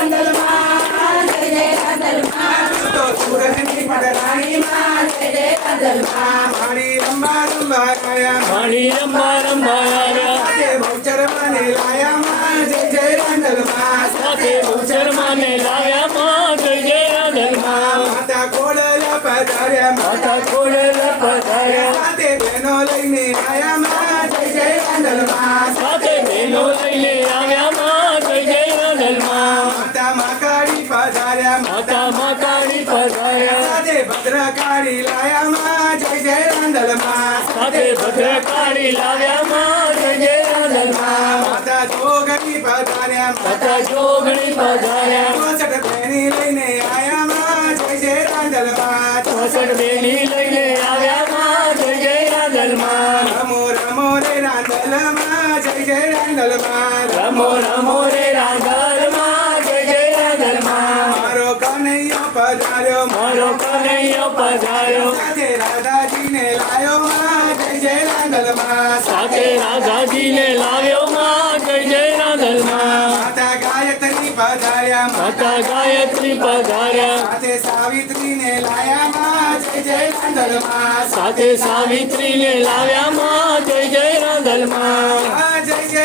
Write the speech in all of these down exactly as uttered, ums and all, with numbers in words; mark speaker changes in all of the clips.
Speaker 1: રાંદલમાં જય જય રાંદલમાં તો સુરતની પટરાણીમાં જય જય રાંદલમાં મારી રંબા રંબા ગાયા
Speaker 2: મારી રંબા રંબા આવ્યા
Speaker 1: સાથે બહુચર મને લાયા માં જય જય રાંદલમાં
Speaker 2: સાથે બહુચર માને લાવ્યા માં જય જય રાંદલમાં
Speaker 1: માતા કોડલા પધાર્યા
Speaker 2: માતા ખોડેલા પધાર્યા
Speaker 1: સાથે બહેનો લઈને આયા માં જય જય રાંદલમાં
Speaker 2: સાથે બહેનો લઈને આવ્યા માં જય જય રાંદલમાં
Speaker 1: માતા માકાળી પધાર્યા
Speaker 2: માતા માતાની પધાર્યા
Speaker 1: સાથે ભદ્રકાળી લાયા માં જય જય રાંદલમાં
Speaker 2: સાથે ભદ્રકાળી લાવ્યા માં જય જય રાંદલમાં
Speaker 1: માતા જોગણી પધાર્યા
Speaker 2: માતા જોગણી પધાર્યા
Speaker 1: ચોસઠ બહેની લઈને આયા માં જય જય રાંદલમાં
Speaker 2: ચોસઠ બેની લઈને આવ્યા માં જય જય રાંદલમાં
Speaker 1: રમો રમો રે રાંદલમાં જય જય રાંદલમાં
Speaker 2: રમો રમો રે રાંદલમાં જય જય રાંદલમાં
Speaker 1: મારો કનૈયો પધાર્યો
Speaker 2: મારો કનૈયો પધાર્યો
Speaker 1: સાથે રાધાજીને લાયો માં જય જય રાંદલમાં
Speaker 2: સાથે રાધાજીને લાવ્યો માં જય જય રાંદલમાં
Speaker 1: માતા ગાયત્રી પધાર્યા
Speaker 2: માતા ગાયત્રી પધાર્યા
Speaker 1: સાથે સાવિત્રીને લાયા માં જય જય રાંદલમાં
Speaker 2: સાથે સાવિત્રીને લાવ્યા માં જય જય રાંદલમાં
Speaker 1: આ જય જય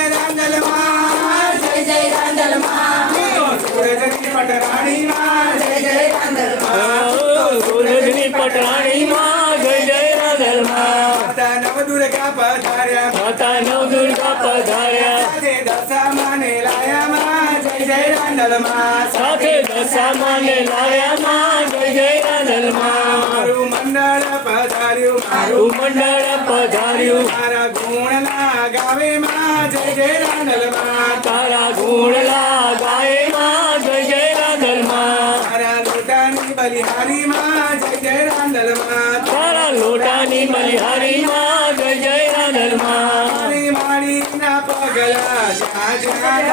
Speaker 1: રાંદલમાં જય જય રાંદલમાં સૂરજની પટરાણીમાં જય જય રાંદલમાં
Speaker 2: સુરજની પટરાણીમાં જય જય રાંદલમાં
Speaker 1: માતા નવદુર્ગા પધાર્યા
Speaker 2: માતા નવદુર્ગા પધાર્યા
Speaker 1: સાથે દશામાને લાયા માં જય જય રાંદલમાં
Speaker 2: સાથે દશામાને લાવ્યા માં જય જય રાંદલમાં
Speaker 1: મારું મંડળ પધાર્યું મારું
Speaker 2: મારું મંડળ પધાર્યું
Speaker 1: મારા ગુણના ગાવે માં જય જય રાંદલમાં
Speaker 2: તારા ગુણલા ગાય માં જય જય રાંદલમાં
Speaker 1: મારા લોટાની બલિહારી માં જય જય રાંદલમાં
Speaker 2: તારા લોટાની બલિહારીમાં જય જય રાંદલમાં
Speaker 1: મારી માળીના પગલા જ્યાં જ્યાં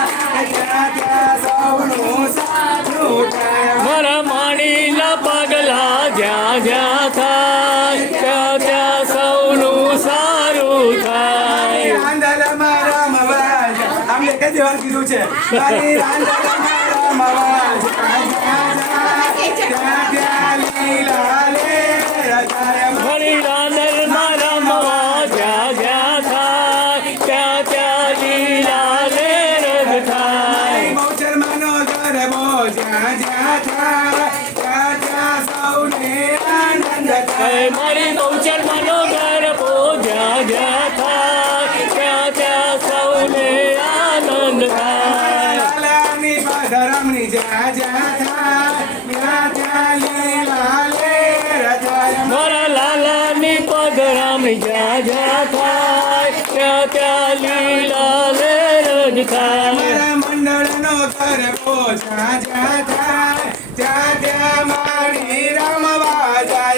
Speaker 1: ત્યાં ત્યાં સૌનું સારું થાય
Speaker 2: મારા માણીના પગલા જ્યાં જ્યાં થાય ત્યાં ત્યાં સૌનું સારું થાય
Speaker 1: રાંદલમાં રમવા આમને કઈ દેવાનું કીધું છે મારી રાંદલમાં રમવા જ્યાં જ્યાં ત્યાં ત્યાં લીલા લે રચાય
Speaker 2: મારી રાંદલમાં રમવા જ્યાં જ્યાં થાય ત્યાં ત્યાં લીલા લેર થાય
Speaker 1: બહુચર માનો ગરબો જ્યાં જ્યાં થાય ત્યાં ત્યાં સૌને આનંદ થાય
Speaker 2: મારી બહુચર માનો ગરબો જ્યાં જ્યાં થાય ત્યાં ત્યાં સૌને આનંદ થાય
Speaker 1: લાલાની પધરામણી જ્યાં જ્યાં થાય ત્યાં ત્યાં લીલા લે રચાય
Speaker 2: મારા લાલાની પધરામણી જ્યાં જ્યાં થાય ત્યાં ત્યાં લીલા લેર થાય
Speaker 1: મારા મંડળનો ગરબો જ્યાં જ્યાં થાય ત્યાં ત્યાં મારી રમવા જાય